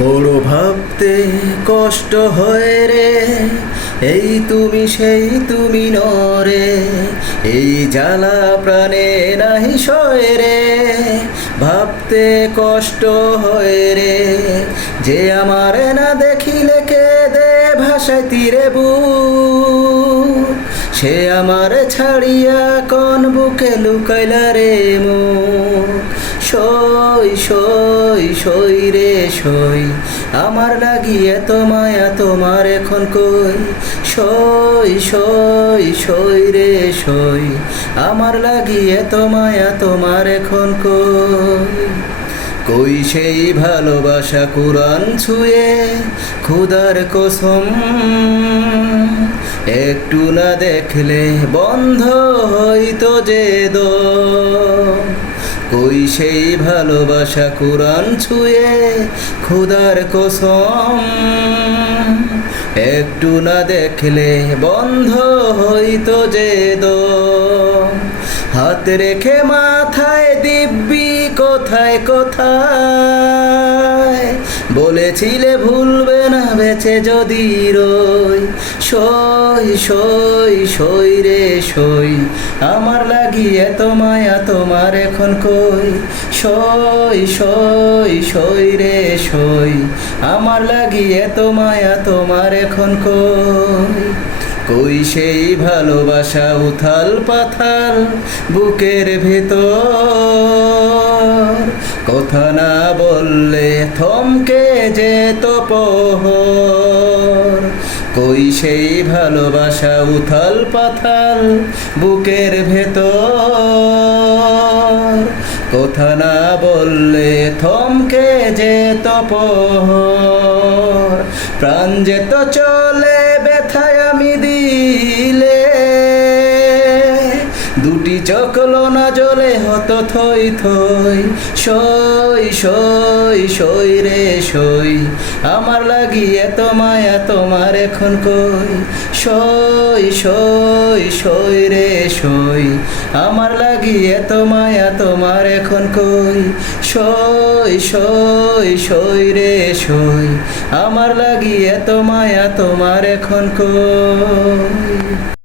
বড় ভাবতে কষ্ট হয় রে, এই তুমি সেই তুমি নরে, এই জ্বালা প্রাণে নাহি সয় রে। ভাবতে কষ্ট হয় রে, যে আমার না দেখিলে কেঁদে ভাষায় তীরে বুক, সে আমার ছাড়িয়া কোন বুকে লুকাইলা রে মুখ। সই সই সই রে সই, আমার লাগি এত মায়া তোমার এখন কই। সই সই সই রে সই, আমার লাগি এত মায়া তোমার এখন কই। কই সেই ভালোবাসা কুরান ছুঁয়ে খুদার কসম, একটু না দেখলে বন্ধ হইতো যে দম। কই সেই ভালোবাসা কুরান ছুঁয়ে খুদার কসম, একটু না দেখলে বন্ধ হইতো যে দম। হাত রেখে মাথায় দিব্যি কোথায় কোথায়, বলেছিলে ভুলবে না বেঁচে যদি রই। সই সই সই রে সই, আমার লাগি এত মায়া তোমার এখন কই। সই সই সই রে সই, আমার লাগি এত মায়া তোমার এখন কই। কই সেই ভালোবাসা উথাল পাথাল বুকের ভেতর, কথা না বললে থমকে যেত প্রহর। কই সেই ভালোবাসা উথাল পাথাল বুকের ভেতর, কথা না বললে থমকে যেত প্রহর। প্রাণ যেত চলে ব্যথায় আমি দিলে, দুটি চকলো না জলে হতো থই থই। সই সই সই রে সই, আমার লাগি এত মায়া তোমার এখন কই। সই সই সই রে সই, আমার লাগি এত মায়া তোমার এখন কই। সই সই সই রে সই, আমার লাগি এত মায়া তোমার এখন কই।